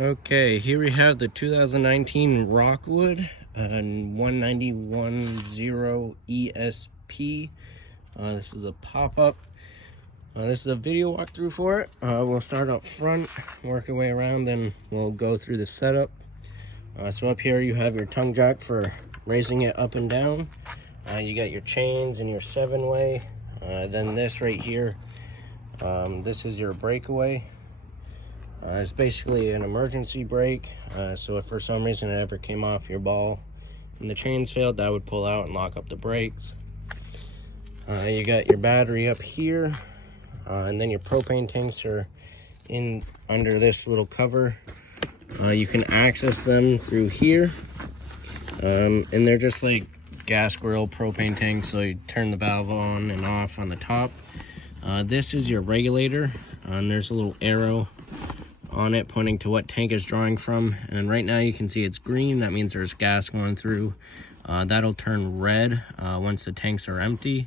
Okay, here we have the 2019 Rockwood 191.0 ESP. This is a pop-up. This is a video walkthrough for it. We'll start up front, work our way around, then we'll go through the setup. So up here you have your tongue jack for raising it up and down. You got your chains and your 7-way. Then this right here, this is your breakaway. It's basically an emergency brake, so if for some reason it ever came off your ball and the chains failed, that would pull out and lock up the brakes. You got your battery up here, and then your propane tanks are in under this little cover. You can access them through here, and they're just like gas grill propane tanks, so you turn the valve on and off on the top. This is your regulator, and there's a little arrow on it pointing to what tank is drawing from, and right now you can see it's green. That means there's gas going through. That'll turn red once the tanks are empty,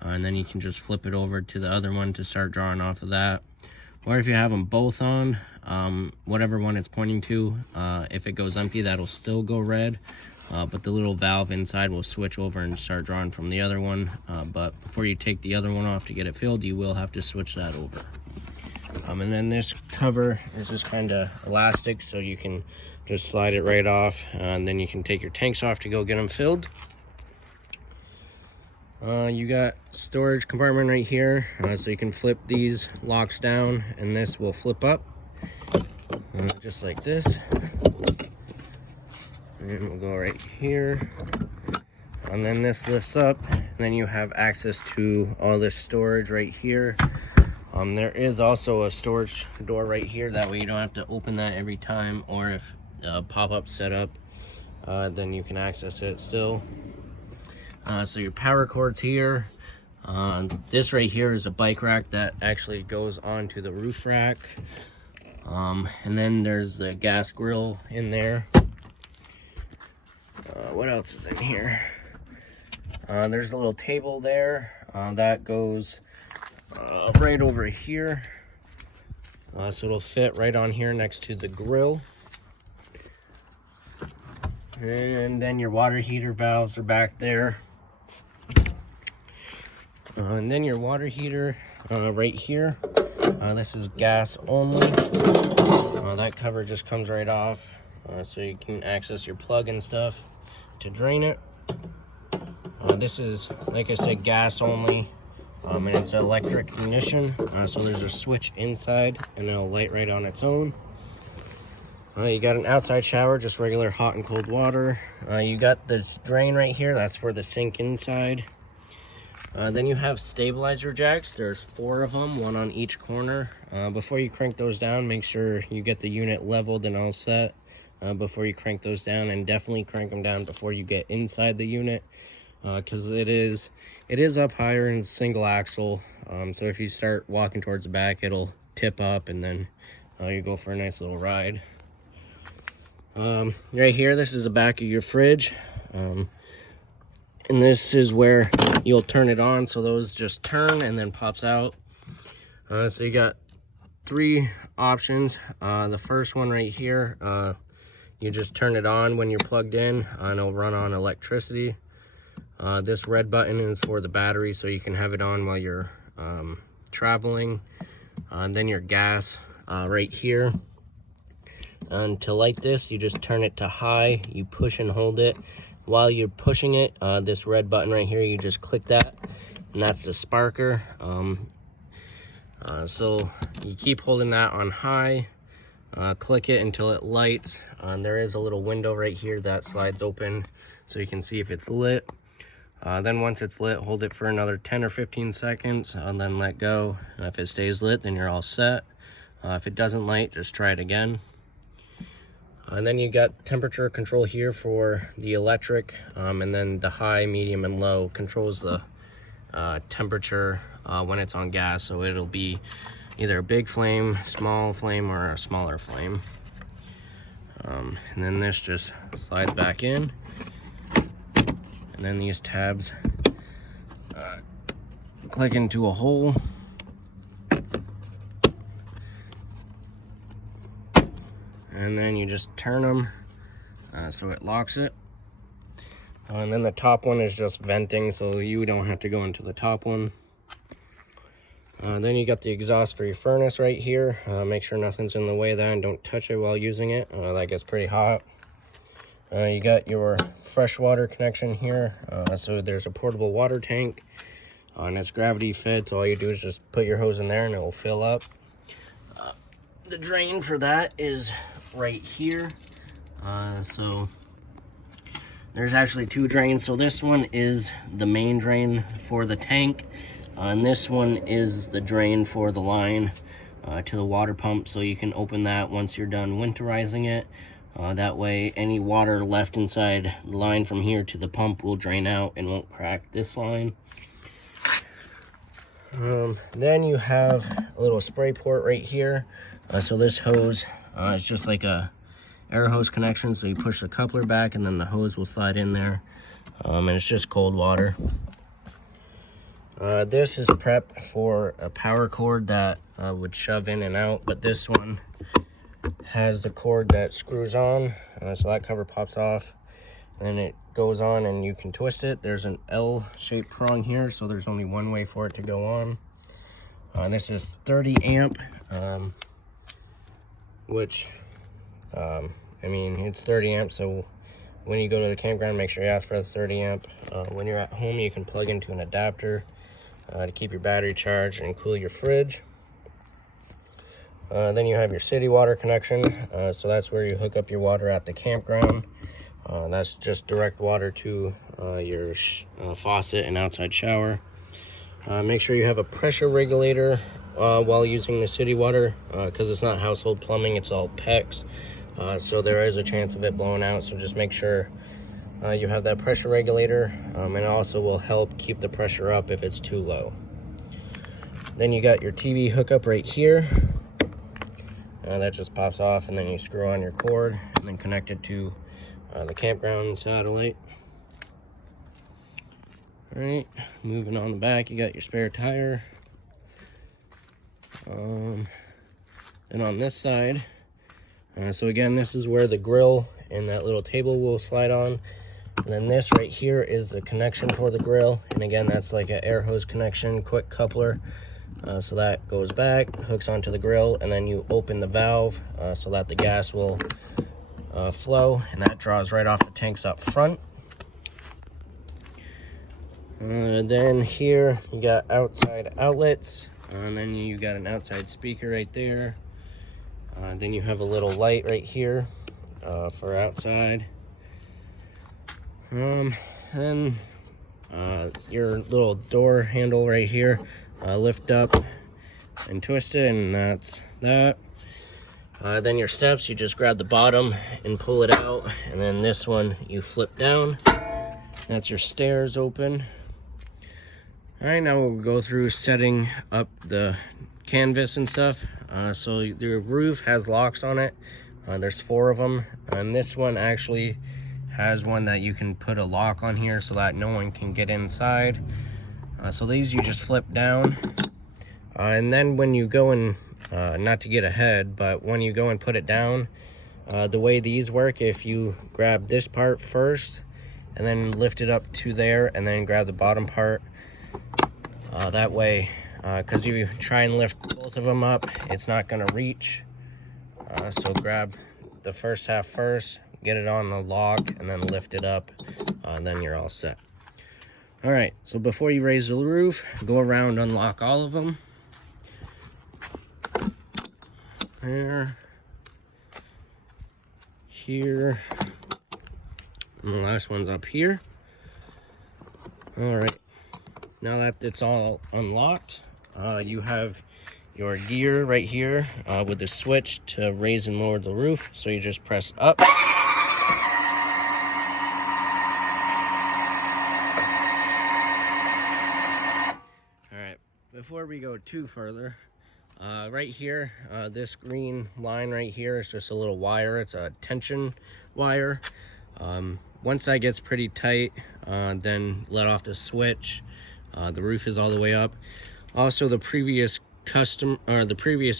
and then you can just flip it over to the other one to start drawing off of that. Or if you have them both on, whatever one it's pointing to, if it goes empty, that'll still go red, but the little valve inside will switch over and start drawing from the other one. But before you take the other one off to get it filled, you will have to switch that over. And then this cover is just kind of elastic, so you can just slide it right off, and then you can take your tanks off to go get them filled. You got storage compartment right here, so you can flip these locks down, and this will flip up just like this. And we'll go right here, and then this lifts up, and then you have access to all this storage right here. There is also a storage door right here, that way you don't have to open that every time, or if pop-up setup, then you can access it still. So your power cord's here. This right here is a bike rack that actually goes onto the roof rack. And then there's the gas grill in there. What else is in here? There's a little table there that goes right over here, so it'll fit right on here next to the grill. And then your water heater valves are back there, and then your water heater right here. This is gas only. That cover just comes right off, so you can access your plug and stuff to drain it. This is, like I said, gas only. And it's electric ignition, so there's a switch inside and it'll light right on its own. You got an outside shower, just regular hot and cold water. You got this drain right here, that's for the sink inside. Then you have stabilizer jacks. There's 4 of them, 1 on each corner. Before you crank those down, make sure you get the unit leveled and all set before you crank those down, and definitely crank them down before you get inside the unit, because it is up higher and single axle, so if you start walking towards the back, it'll tip up, and then you go for a nice little ride. Right here, this is the back of your fridge, and this is where you'll turn it on, so those just turn and then pops out. So you got 3 options. The first one right here, you just turn it on when you're plugged in, and it'll run on electricity. This red button is for the battery, so you can have it on while you're traveling. Then your gas right here. And to light this, you just turn it to high. You push and hold it. While you're pushing it, this red button right here, you just click that, and that's the sparker. So you keep holding that on high. Click it until it lights. There is a little window right here that slides open, so you can see if it's lit. Then once it's lit, hold it for another 10 or 15 seconds, and then let go. And if it stays lit, then you're all set. If it doesn't light, just try it again. And then you got temperature control here for the electric, and then the high, medium, and low controls the temperature when it's on gas. So it'll be either a big flame, small flame, or a smaller flame. And then this just slides back in. And then these tabs click into a hole. and then you just turn them so it locks it. And then the top one is just venting, so you don't have to go into the top one. Then you got the exhaust for your furnace right here. Make sure nothing's in the way of that and don't touch it while using it. That gets pretty hot. You got your freshwater connection here. So there's a portable water tank, and it's gravity fed, so all you do is just put your hose in there and it will fill up. The drain for that is right here. So there's actually two drains. So this one is the main drain for the tank, and this one is the drain for the line to the water pump. So you can open that once you're done winterizing it. That way any water left inside the line from here to the pump will drain out and won't crack this line. Then you have a little spray port right here. So this hose is just like a air hose connection. So you push the coupler back and then the hose will slide in there. And it's just cold water. This is prep for a power cord that would shove in and out, but this one has the cord that screws on. So that cover pops off and then it goes on and you can twist it. There's an L-shaped prong here, so there's only one way for it to go on. This is 30 amp, which, I mean, it's 30 amp, so when you go to the campground, make sure you ask for the 30 amp. When you're at home, you can plug into an adapter to keep your battery charged and cool your fridge. Then you have your city water connection, so that's where you hook up your water at the campground. That's just direct water to your faucet and outside shower. Make sure you have a pressure regulator while using the city water, because it's not household plumbing, it's all PEX. So there is a chance of it blowing out, so just make sure you have that pressure regulator, and it also will help keep the pressure up if it's too low. Then you got your TV hookup right here. That just pops off, and then you screw on your cord and then connect it to the campground satellite. All right, moving on the back, you got your spare tire. And on this side, so again, this is where the grill and that little table will slide on. And then this right here is the connection for the grill. And again, that's like an air hose connection, quick coupler. So that goes back, hooks onto the grill, and then you open the valve so that the gas will flow, and that draws right off the tanks up front. Then here you got outside outlets, and then you got an outside speaker right there. Then you have a little light right here for outside. And your little door handle right here, lift up and twist it, and that's that. Then your steps, you just grab the bottom and pull it out, and then this one you flip down. That's your stairs open. All right, now we'll go through setting up the canvas and stuff. So the roof has locks on it. There's 4 of them, and this one actually has one that you can put a lock on here so that no one can get inside. So these you just flip down, and then when you go and not to get ahead, but when you go and put it down, the way these work, if you grab this part first and then lift it up to there and then grab the bottom part, that way, because you try and lift both of them up, it's not going to reach. So grab the first half first, get it on the lock, and then lift it up, and then you're all set. All right, so before you raise the roof, go around, unlock all of them. There, here, and the last one's up here. All right, now that it's all unlocked, you have your gear right here with the switch to raise and lower the roof. So you just press up. Before we go too further, right here, this green line right here is just a little wire. It's a tension wire. Once that gets pretty tight, then let off the switch. The roof is all the way up. Also, the previous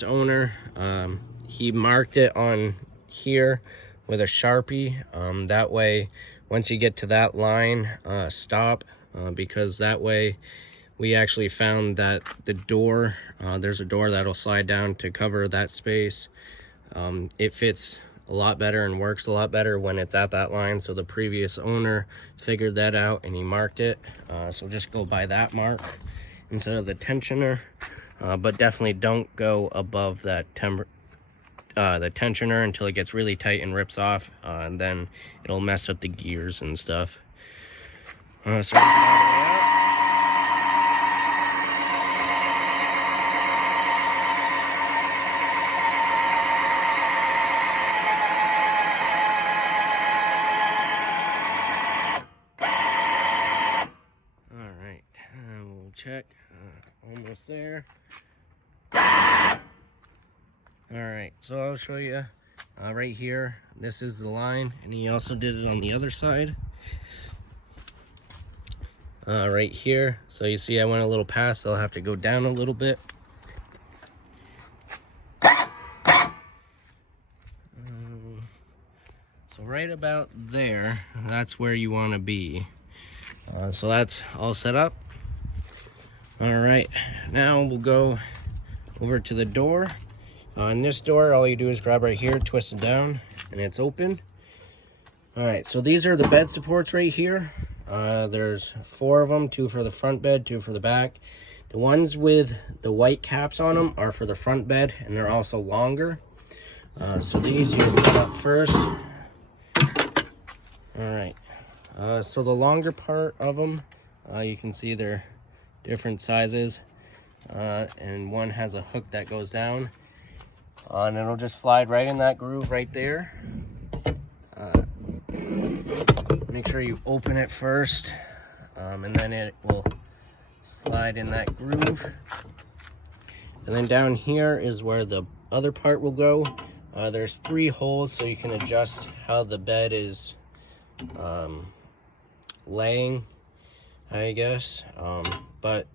owner, he marked it on here with a Sharpie. That way, once you get to that line, stop, because that way we actually found that the door, there's a door that'll slide down to cover that space. It fits a lot better and works a lot better when it's at that line. So the previous owner figured that out and he marked it. So just go by that mark instead of the tensioner. But definitely don't go above that the tensioner until it gets really tight and rips off. And then it'll mess up the gears and stuff. So check, almost there. All right, so I'll show you right here. This is the line, and he also did it on the other side. Right here, so you see I went a little past, so I'll have to go down a little bit. So right about there, that's where you want to be. So that's all set up. All right, now we'll go over to the door. On this door, all you do is grab right here, twist it down, and it's open. All right, so these are the bed supports right here. There's 4 of them, 2 for the front bed, 2 for the back. The ones with the white caps on them are for the front bed, and they're also longer. So these you set up first. All right, so the longer part of them, you can see they're different sizes, and one has a hook that goes down, and it'll just slide right in that groove right there. Make sure you open it first, and then it will slide in that groove. And then down here is where the other part will go. There's 3 holes, so you can adjust how the bed is laying, I guess. But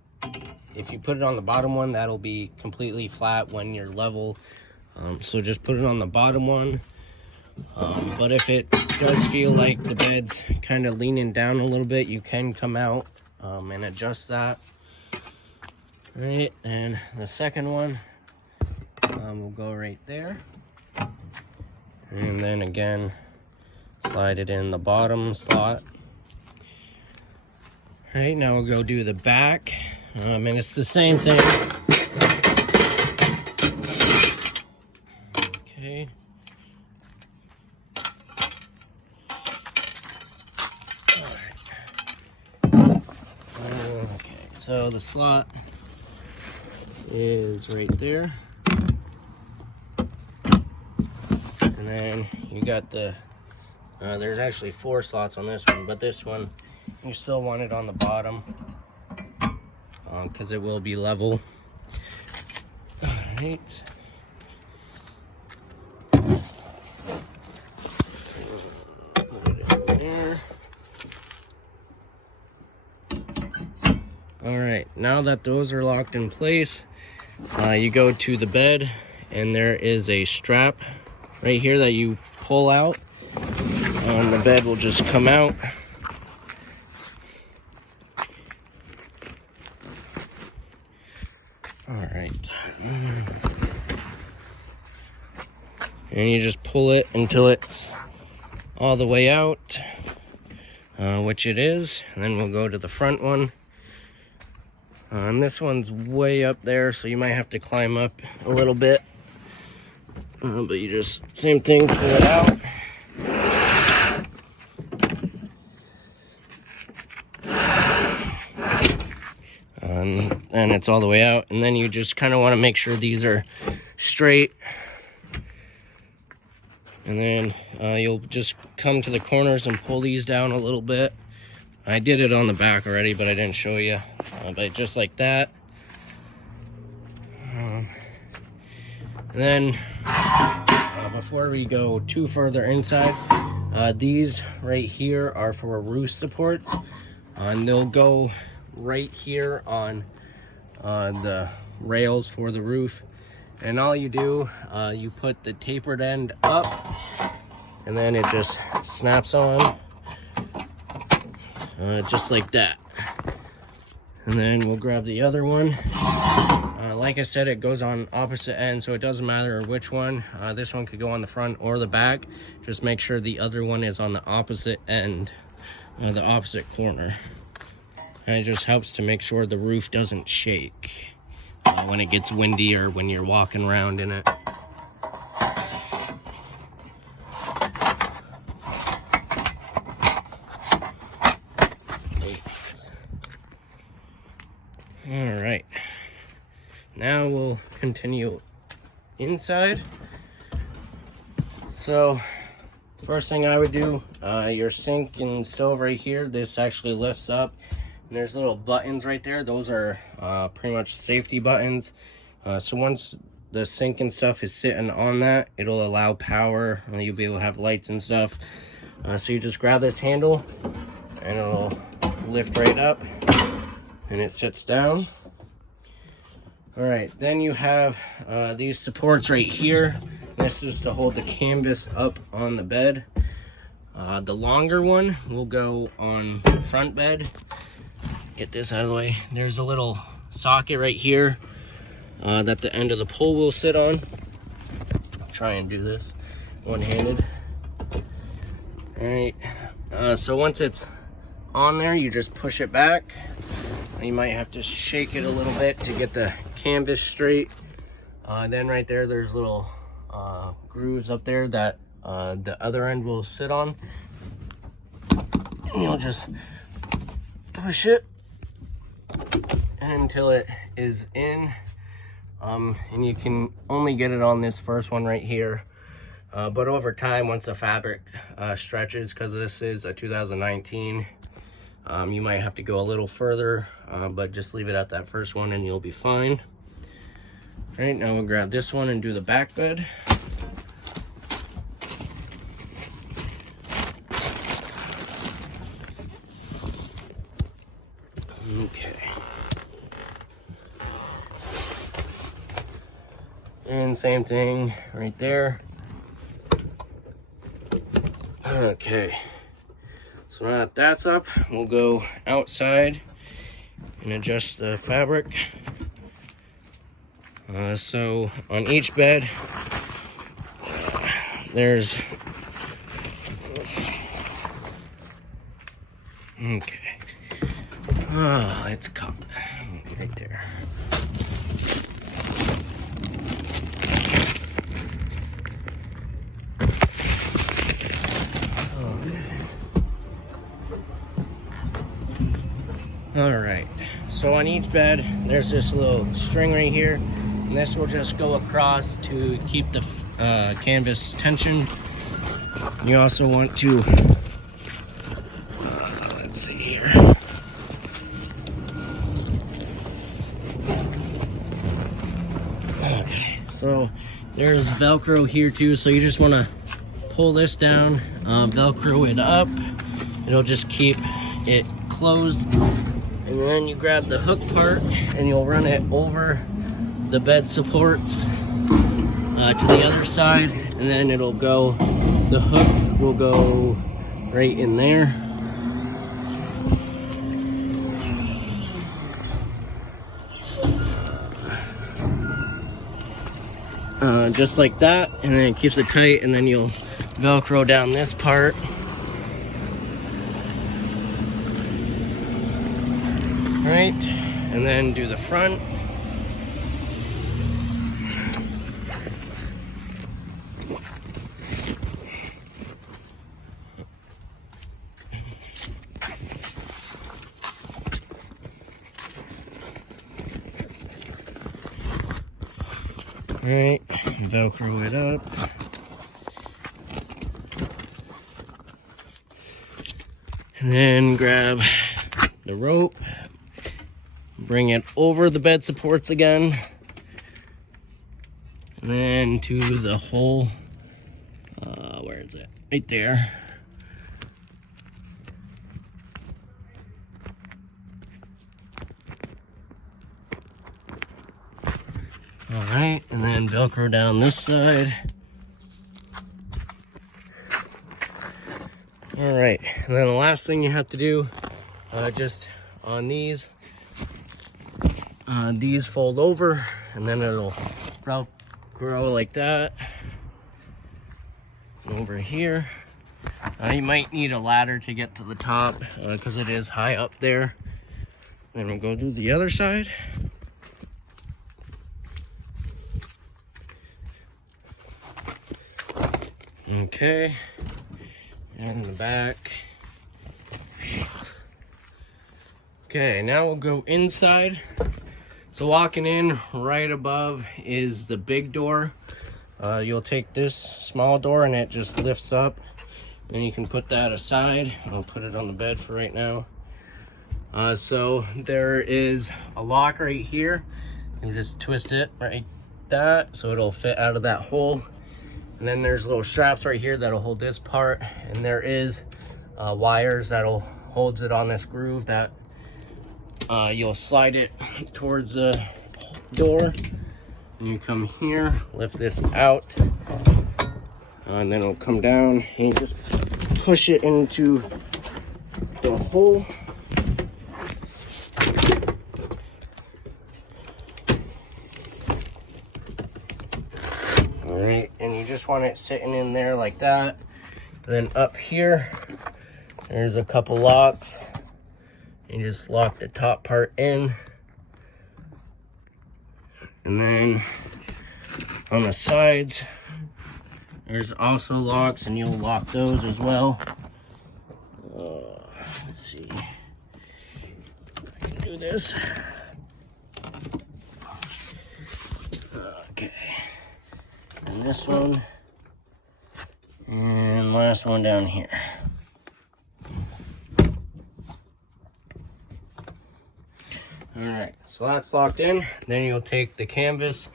if you put it on the bottom one, that'll be completely flat when you're level. So just put it on the bottom one. But if it does feel like the bed's kind of leaning down a little bit, you can come out and adjust that. Right, and the second one will go right there. And then again, slide it in the bottom slot. Right, now we'll go do the back, and it's the same thing. Okay. Okay, so the slot is right there. And then you got the, there's actually 4 slots on this one, but this one, you still want it on the bottom because it will be level. All right. Put it in there. All right, now that those are locked in place, you go to the bed, and there is a strap right here that you pull out, and the bed will just come out. All right, and you just pull it until it's all the way out, which it is, and then we'll go to the front one. And this one's way up there, so you might have to climb up a little bit, but you just, same thing, pull it out. And it's all the way out, and then you just kind of want to make sure these are straight, and then you'll just come to the corners and pull these down a little bit. I did it on the back already, but I didn't show you, but just like that. And then before we go too further inside, these right here are for roof supports, and they'll go right here on the rails for the roof, And all you do, you put the tapered end up, and then it just snaps on, just like that. And then we'll grab the other one. Like I said, it goes on opposite ends, so it doesn't matter which one. This one could go on the front or the back. Just make sure the other one is on the opposite end, the opposite corner. And it just helps to make sure the roof doesn't shake when it gets windy or when you're walking around in it. All right, now we'll continue inside. So first thing I would do, your sink and stove right here, this actually lifts up, and there's little buttons right there. Those are pretty much safety buttons. So once the sink and stuff is sitting on that, it'll allow power, and you'll be able to have lights and stuff. So you just grab this handle and it'll lift right up and it sits down. All right, then you have these supports right here. This is to hold the canvas up on the bed. The longer one will go on the front bed. Get this out of the way. There's a little socket right here that the end of the pole will sit on. I'll try and do this one-handed. All right, so once it's on there, you just push it back. You might have to shake it a little bit to get the canvas straight. Then right there, there's little grooves up there that the other end will sit on. And you'll just push it until it is in. And you can only get it on this first one right here. But over time, once the fabric stretches, because this is a 2019, you might have to go a little further, but just leave it at that first one and you'll be fine. All right, now we'll grab this one and do the back bed. Okay. And same thing right there. Okay. So now that that's up, we'll go outside and adjust the fabric. So on each bed, there's, okay, it's caught right there. All right, so on each bed, there's this little string right here, and this will just go across to keep the canvas tension. You also want to, let's see here. Okay, so there's Velcro here too, so you just want to pull this down, Velcro it up. It'll just keep it closed. And then you grab the hook part and you'll run it over the bed supports to the other side, and then it'll go, the hook will go right in there. Just like that, and then it keeps it tight, and then you'll Velcro down this part. Right, and then do the front. All right, Velcro it up. And then grab the rope. Bring it over the bed supports again, and then to the hole, where is it? Right there. All right, and then Velcro down this side. All right, and then the last thing you have to do, just on these fold over, and then it'll Velcro like that. And over here, you might need a ladder to get to the top because it is high up there. Then we'll go do the other side. Okay, and the back. Okay, now we'll go inside. So walking in, right above is the big door. You'll take this small door and it just lifts up. Then you can put that aside. I'll put it on the bed for right now. So there is a lock right here. You just twist it right that so it'll fit out of that hole. And then there's little straps right here that'll hold this part, and there is wires that'll holds it on this groove that you'll slide it towards the door. And you come here, lift this out, and then it'll come down, and you just push it into the hole. Alright, and you just want it sitting in there like that. And then up here, there's a couple locks. You just lock the top part in. And then on the sides, there's also locks, and you'll lock those as well. Let's see. I can do this. Okay. And this one. And last one down here. Alright, so that's locked in. Then you'll take the canvas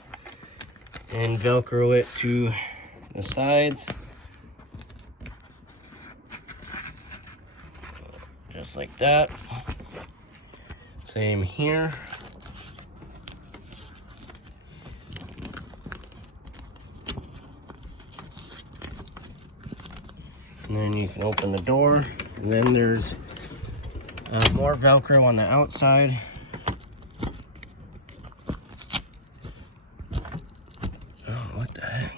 and Velcro it to the sides. Just like that. Same here. And then you can open the door. And then there's more Velcro on the outside. What the heck?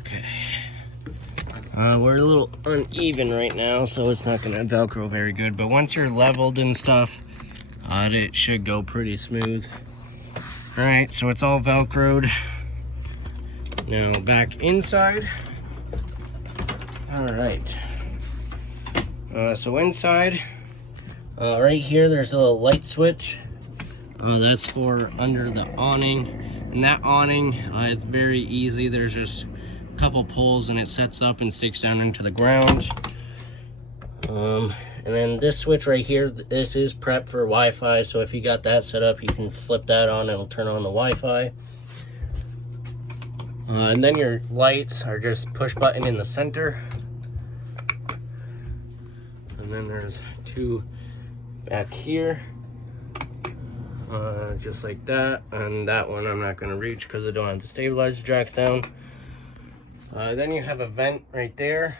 Okay. We're a little uneven right now, so it's not gonna Velcro very good. But once you're leveled and stuff, it should go pretty smooth. All right, so it's all Velcroed. Now back inside. All right. So inside, right here, there's a little light switch. That's for under the awning. And that awning, it's very easy. There's just a couple pulls and it sets up and sticks down into the ground. And then this switch right here, this is prepped for Wi-Fi. So if you got that set up, you can flip that on. It'll turn on the Wi-Fi. And then your lights are just push button in the center. And then there's two back here, just like that. And that one I'm not going to reach because I don't have the stabilizer jacks down. Then you have a vent right there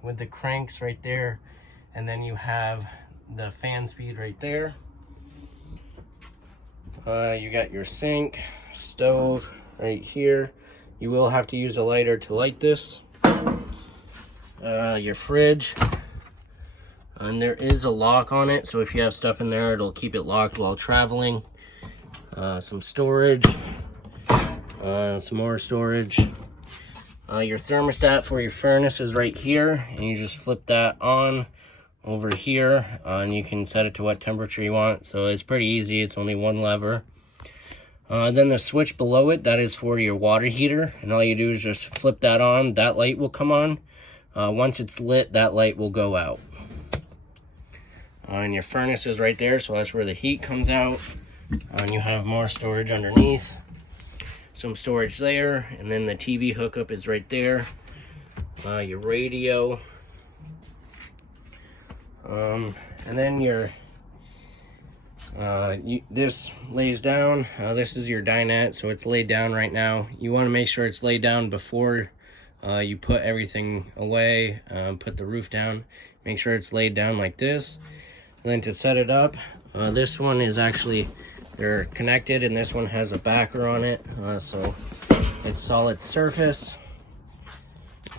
with the cranks right there. And then you have the fan speed right there. You got your sink, stove right here. You will have to use a lighter to light this. Your fridge. And there is a lock on it, so if you have stuff in there, it'll keep it locked while traveling. Some storage. Some more storage. Your thermostat for your furnace is right here, and you just flip that on over here, and you can set it to what temperature you want. So it's pretty easy. It's only one lever. Then the switch below it, that is for your water heater, and all you do is just flip that on. That light will come on. Once it's lit, that light will go out. And your furnace is right there, so that's where the heat comes out. And you have more storage underneath. Some storage there, and then the TV hookup is right there. your radio, and then your this lays down. This is your dinette, so it's laid down right now. You want to make sure it's laid down before you put everything away, put the roof down. Make sure it's laid down like this. And then to set it up, this one is actually, they're connected, and this one has a backer on it, so it's solid surface.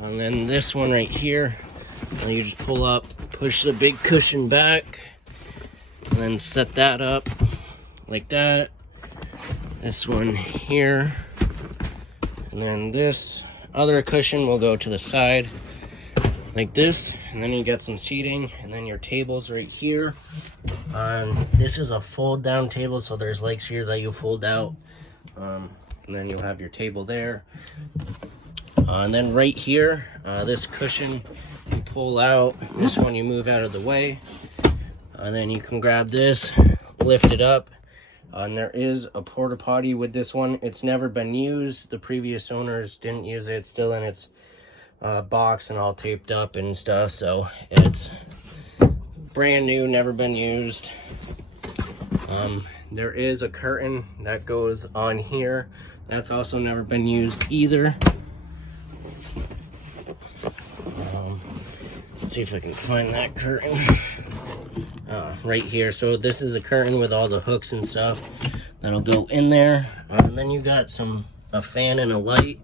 And then this one right here, you just pull up, push the big cushion back, and then set that up like that. This one here, and then this other cushion will go to the side like this, and then you get some seating, and then your table's right here. This is a fold down table, so there's legs here that you fold out, and then you'll have your table there. And then right here, this cushion you pull out, this one you move out of the way, and then you can grab this, lift it up, and there is a porta potty with this one. It's never been used. The previous owners didn't use it. It's still in its box and all taped up and stuff, so it's brand new, never been used. There is a curtain that goes on here. That's also never been used either. Let's see if I can find that curtain. Right here. So this is a curtain with all the hooks and stuff that'll go in there. And then you got a fan and a light,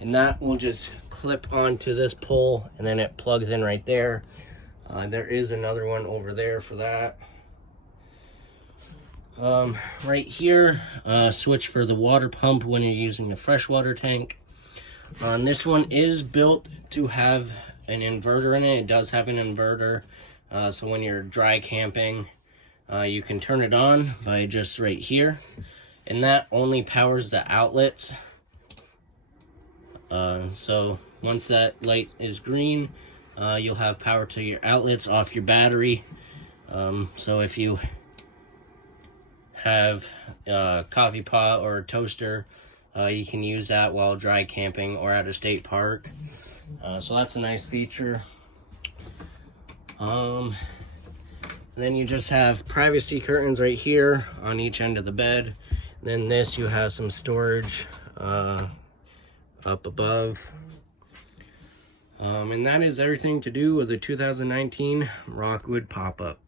and that will just clip onto this pole, and then it plugs in right there. There is another one over there for that. Right here, switch for the water pump when you're using the freshwater tank. This one is built to have an inverter in it. It does have an inverter, so when you're dry camping, you can turn it on by just right here, and that only powers the outlets. So once that light is green, you'll have power to your outlets off your battery. So if you have a coffee pot or a toaster, you can use that while dry camping or at a state park. So that's a nice feature. Then you just have privacy curtains right here on each end of the bed. Then this, you have some storage up above. And that is everything to do with the 2019 Rockwood pop-up.